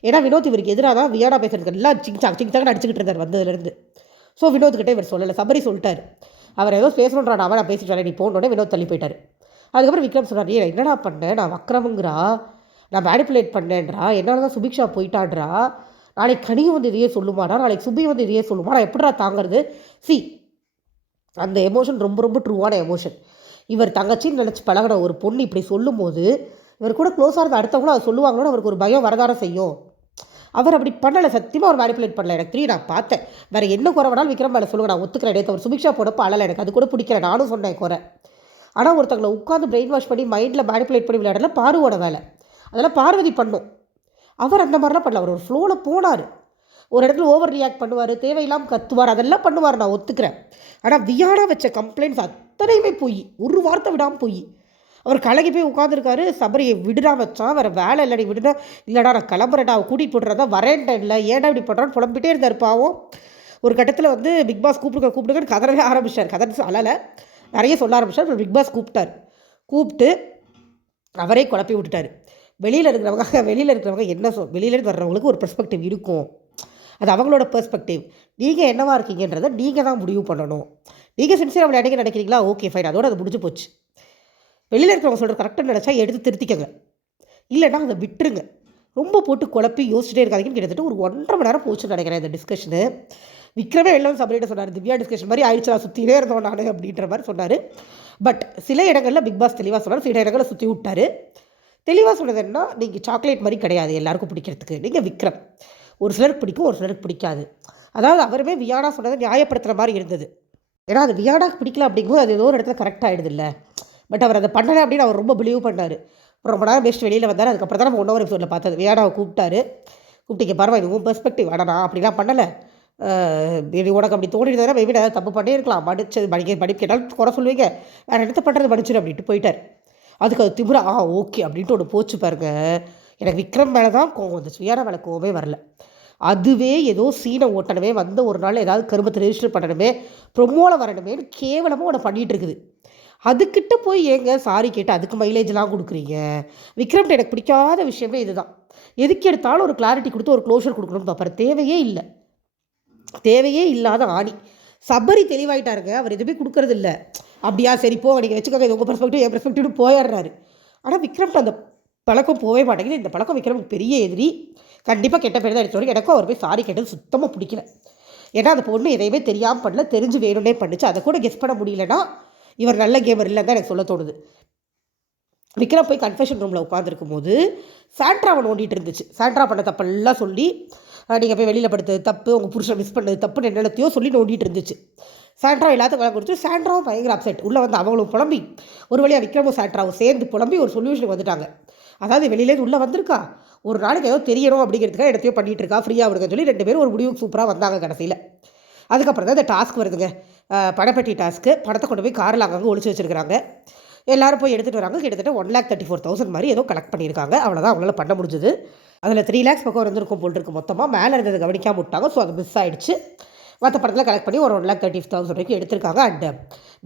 [SPEAKER 1] ஏன்னா வினோத் இவருக்கு எதிராக தான் வியாடா பேசுறதுக்கு எல்லாம் சிங் சாக் சிங் சாக்னு அடிச்சுக்கிட்டு இருந்தார் வந்ததுலேருந்து ஸோ வினோத் கிட்டே இவர் சொல்லலை. சபரி சொல்லிட்டார். அவர் ஏதோ பேசணுன்றான் அவன் நான் பேசிட்டு வரேன். நீ போனோடனே வினோத் தள்ளி போயிட்டார். அதுக்கப்புறம் விக்ரம் சொன்னார் நீ என்னடா பண்ணேன் நான் வக்ரமுங்கிறா? நான் மேனிப்புலேட் பண்ணேன்றா? என்னால் தான் சுபிக்ஷா போயிட்டான்றா? நாளைக்கு கனியும் வந்து இதையே சொல்லுமாடா நாளைக்கு சுபி வந்து இதையே சொல்லுமா? நான் எப்படிடா தாங்கிறது? சி அந்த எமோஷன் ரொம்ப ரொம்ப ட்ரூவான எமோஷன் இவர் தங்கச்சின்னு நினச்சி பழகின ஒரு பொண்ணு இப்படி சொல்லும்போது இவர் கூட க்ளோஸாக இருந்த அடுத்தவங்களும் அதை சொல்லுவாங்களோ அவருக்கு ஒரு பயம் வரதாரம் செய்யும். அவர் அப்படி பண்ணலை. சத்தியமாக அவர் மேனிப்புலேட் பண்ணல. எனக்கு தெரியும் நான் பார்த்தேன். வேறு என்ன குறை வேணாலும் விக்ரம் மேலே சொல்லுங்கள் நான் ஒத்துக்கிறேன். நேற்று அவர் சுபிக்ஷா போடப்போ அழலை. எனக்கு அது கூட பிடிக்கல. நானும் சொன்னேன் குறை. ஆனால் ஒருத்தங்களை உட்காந்து பிரெயின் வாஷ் பண்ணி மைண்டில் மேனிப்புலேட் பண்ணி விளையாடல. பாருவோட வேலை அதெல்லாம் பார்வதி பண்ணும். அவர் அந்த மாதிரிலாம் பண்ணல. அவர் ஒரு ஃப்ளோவில் போனார். ஒரு இடத்துல ஓவர் ரியாக்ட் பண்ணுவார் தேவையில்லாமல் கத்துவார் அதெல்லாம் பண்ணுவார் நான் ஒத்துக்கிறேன். ஆனால் வியானாக வச்ச கம்ப்ளைண்ட்ஸ் அத்தனையுமே போய். ஒரு வார்த்தை விடாமல் போய். அவர் கலகி போய் உட்காந்துருக்காரு சபரியை விடுறா வச்சான் வேறு வேலை இல்லை நீ விடுனா இல்லைடா நான் கிளம்புறேன்டா அவள் கூட்டிகிட்டு போடுறதா வரேன்டா இல்லை ஏன்டா இப்படி பண்ணுறான்னு புலம்பிட்டே இருந்தார் பாவம். ஒரு கட்டத்தில் வந்து பிக் பாஸ் கூப்பிடுங்க கூப்பிடுங்கன்னு கதறவே ஆரம்பிச்சார். கதறி அழலை நிறைய சொல்ல ஆரம்பிச்சார் அப்புறம் பிக் பாஸ் கூப்பிட்டார். கூப்பிட்டு அவரே குழப்பி விட்டுட்டார். வெளியில் இருக்கிறவங்க [laughs] வெளியில் இருக்கிறவங்க என்ன சொல் வெளியிலேருந்து வர்றவங்களுக்கு ஒரு பெர்ஸ்பெக்டிவ் இருக்கும். அது அவங்களோட பெர்ஸ்பெக்டிவ் நீங்கள் என்னவா இருக்கீங்கன்றதை நீங்கள் தான் முடிவு பண்ணணும். நீங்கள் சின்சியராக விளையாடிங்க நினைக்கிறீங்களா? ஓகே ஃபைன் அதோட அது முடிஞ்சு போச்சு. வெளியில் இருக்கிறவங்க சொல்கிற கரெக்டாக நினச்சா எடுத்து திருத்திக்கங்க. இல்லைன்னா அதை விட்டுருங்க. ரொம்ப போட்டு குழப்பி யோசிச்சுட்டே இருக்காதீங்கன்னு கிட்டத்தட்ட ஒரு ஒன்றரை மணி நேரம் போச்சுன்னு நினைக்கிறேன் இந்த டிஸ்கஷனு விக்ரமே எல்லாம் சபரிட்ட சொன்னார் திவ்யா டிஸ்கஷன் மாதிரி ஆயிடுச்சு நான் சுற்றினே இருந்தோம் நான் அப்படின்ற மாதிரி சொன்னார். பட் சில இடங்களில் பிக் பாஸ் தெளிவாக சொன்னார் சில இடங்களில் சுற்றி விட்டார். தெளிவாக சொல்கிறதுன்னா நீங்கள் சாக்லேட் மாதிரி கிடையாது எல்லாருக்கும் பிடிக்கிறதுக்கு. நீங்கள் விக்ரம். ஒரு சிலருக்கு பிடிக்கும் ஒரு சிலருக்கு பிடிக்காது. அதாவது அவருமே வியானா சொன்னதை நியாயப்படுத்துகிற மாதிரி இருந்தது. ஏன்னா அது வியாடாக்கு பிடிக்கல அப்படிங்கும்போது அது ஏதோ ஒரு இடத்துல கரெக்ட் ஆகிடுது இல்லை பட் அவர் அதை பண்ணலை அப்படின்னு அவர் ரொம்ப பிலீவ் பண்ணார். ரொம்ப நேரம் பெஸ்ட் வெளியில் வந்தார். அதுக்கப்புறம் தான் நம்ம ஒன்றவர் எபிசோடில் பார்த்தது. வியாடாவை கூப்பிட்டாரு. கூப்பிட்டீங்க பரவாயில்ல உன் பெர்ஸ்பெக்டிவ் ஆனால் நான் அப்படிலாம் பண்ணலை. உனக்கு அப்படி தோணிட்டு மேபி ஏதாவது தப்பு பண்ணியிருக்கலாம். மடிச்சது படிக்க படிப்பு கேட்டாலும் குறை சொல்லுவீங்க. வேறு இடத்த பண்ணுறது படிச்சிடும் அப்படின்ட்டு போயிட்டார். அதுக்கு அது திமுற ஆ ஓகே அப்படின்ட்டு ஒன்று போச்சு பாருங்க. எனக்கு விக்ரம் மேலே தான் கோவம் வந்துச்சு. சுயான மேலே கோவமே வரல. அதுவே ஏதோ சீனை ஓட்டணுமே வந்த ஒரு நாள் ஏதாவது கருமத்தை ரெஜிஸ்டர் பண்ணணுமே ப்ரொமோவில் வரணுமேனு கேவலமாக ஒன்று பண்ணிகிட்டு இருக்குது. அதுக்கிட்ட போய் ஏங்க சாரி கேட்டு அதுக்கு மைலேஜ்லாம் கொடுக்குறீங்க? விக்ரம்ட்டு எனக்கு பிடிக்காத விஷயமே இதுதான். எதுக்கு எடுத்தாலும் ஒரு கிளாரிட்டி கொடுத்து ஒரு க்ளோஷர் கொடுக்கணும்னு பார்ப்பாரு தேவையே இல்லை. தேவையே இல்லாத ஆணி. சபரி தெளிவாயிட்டாருங்க. அவர் எதுவுமே கொடுக்கறதில்ல. அப்படியா? சரி போ நீங்கள் வச்சுக்கோங்க. இது உங்கள் பெர்ஸ்பெக்டிவ் என் பெர்ஸ்பெக்டிவ்னு போயிடுறாரு. ஆனால் விக்ரம்ட்டு அந்த பழக்கம் போகவே மாட்டேங்குது. இந்த பழக்கம் விக்ரமுக்கு பெரிய எதிரி. கண்டிப்பாக கெட்ட பேர் தான் எடுத்து எனக்கும் அவர் போய் சாரி கேட்டது சுத்தமாக பிடிக்கல. ஏன்னா அந்த பொண்ணு எதையுமே தெரியாமல் பண்ணல. தெரிஞ்சு வேணும்னே பண்ணிச்சு. அதை கூட கெஸ் பண்ண முடியலன்னா இவர் நல்ல கேமர் இல்லைன்னு தான் எனக்கு சொல்ல தோணுது. விக்ரம் போய் கன்ஃபெஷன் ரூமில் உட்காந்துருக்கும் போது அவன் ஓண்டிகிட்டு இருந்துச்சு. சாண்ட்ரா பண்ண தப்பெல்லாம் சொல்லி நீங்கள் போய் வெளியில் படுத்தது தப்பு. உங்கள் புருஷன் மிஸ் பண்ணது தப்புன்னு என்னென்னத்தையோ சொல்லி நோண்டிட்டு இருந்துச்சு. சாண்ட்ரா எல்லாத்துக்கும் வேலை கொடுத்து சாண்ட்ராவும் பயங்கர அப்செட் உள்ளே வந்து அவங்களும் புலம்பி. ஒரு வழியாக விக்ரமும் சாண்ட்ராவும் சேர்ந்து புலம்பி ஒரு சொல்யூஷனுக்கு வந்துட்டாங்க. அதாவது வெளியிலேருந்து உள்ளே வந்திருக்கா? ஒரு நாளைக்கு ஏதோ தெரியணும் அப்படிங்கிறதுக்காக இடத்தையோ பண்ணிகிட்டு இருக்கா ஃப்ரீயாக விடுங்க சொல்லி ரெண்டு பேரும் ஒரு முடிவுக்கு சூப்பராக வந்தாங்க கடைசியில். அதுக்கப்புறம் தான் இந்த டாஸ்க் வருதுங்க. அஹ் பணப்பெட்டி டாஸ்க்கு பணத்தை கொண்டு போய் காரில் அங்கங்கே ஒழிச்சு வச்சிருக்காங்க எல்லாரும் போய் எடுத்துகிட்டு வராங்க. கிட்டத்தட்ட one lakh thirty four thousand மாதிரி ஏதோ கலெக்ட் பண்ணியிருக்காங்க. அவ்வளோதான் அவங்களால பண்ண முடிஞ்சது. அதில் த்ரீ லேக்ஸ் பக்கம் இருந்திருக்கும் போல் இருக்கு மொத்தமாக மேலே இருந்தது கவனிக்காம விட்டாங்க. ஸோ அது மிஸ் ஆகிடுச்சு மற்ற படத்தில் கலெக்ட் பண்ணி ஒரு ஒன் லேக் தேர்ட்டி தௌசண்ட் வரைக்கும் எடுத்திருக்காங்க. அண்ட் uh,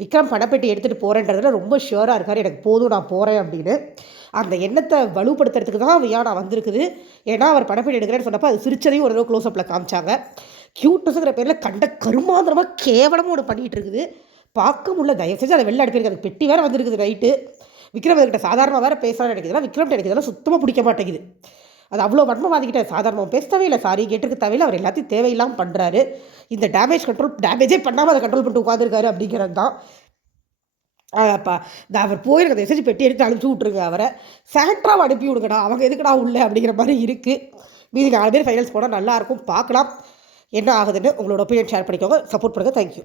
[SPEAKER 1] விக்ரம் பணப்பெட்டி எடுத்துகிட்டு போகிறேன்றதுல ரொம்ப ஷியூராக இருக்கார். எனக்கு போதும் நான் போகிறேன் அப்படின்னு. அந்த எண்ணத்தை வலுப்படுத்துறதுக்கு தான் வியானா வந்திருக்குது. ஏன்னா அவர் பணப்பெட்டி எடுக்கிறேன்னு சொன்னப்போ அது சிரிச்சதையும் ஒரு தடவை க்ளோஸ் அப்பில் காமிச்சாங்க. க்யூட்னஸுங்கிற பேரில் கண்ட கருமாந்திரமாக கேவலமாக ஒன்று பண்ணிகிட்டு இருக்குது. பார்க்க முடியல. தயவு செஞ்சு அதை வெளில அனுப்பியிருக்கு அது பெட்டி வேறு வந்திருக்குது நைட்டு விக்ரம் அதுக்கிட்ட சாதாரணமாக வேறு பேசலாம்னு நினைக்கிறதுனா விக்ரம் எனக்கு சுத்தமாக பிடிக்க மாட்டேங்குது. அது அவ்வளோ வன்மவாதிக்கிட்ட சாதாரணமாக பேசவே இல்லை சாரி கேட்டிருக்கு தேவையில்லை. அவர் எல்லாத்தையும் தேவையில்லாமல் பண்ணுறாரு இந்த டேமேஜ் கண்ட்ரோல் டேமேஜே பண்ணாமல் அதை கண்ட்ரோல் பண்ணிட்டு உட்காந்துருக்காரு அப்படிங்கிறது தான். அப்பா இந்த அவர் போயிருக்க மெசேஜ் பெட்டி எடுத்து அனுப்பிச்சி விட்ருங்க அவரை. சேண்ட்ராவை அனுப்பி விடுங்கடா. அவங்க எதுக்குடா உள்ள அப்படிங்கிற மாதிரி இருக்குது மீதி நாலு பேர் ஃபைனல்ஸ் போனால் நல்லாயிருக்கும் பார்க்கலாம். என்ன ஆகுதுன்னு உங்களோட ஒப்பீனியன் ஷேர் பண்ணிக்கோங்க. சப்போர்ட் பண்ணுங்கள் தேங்க்யூ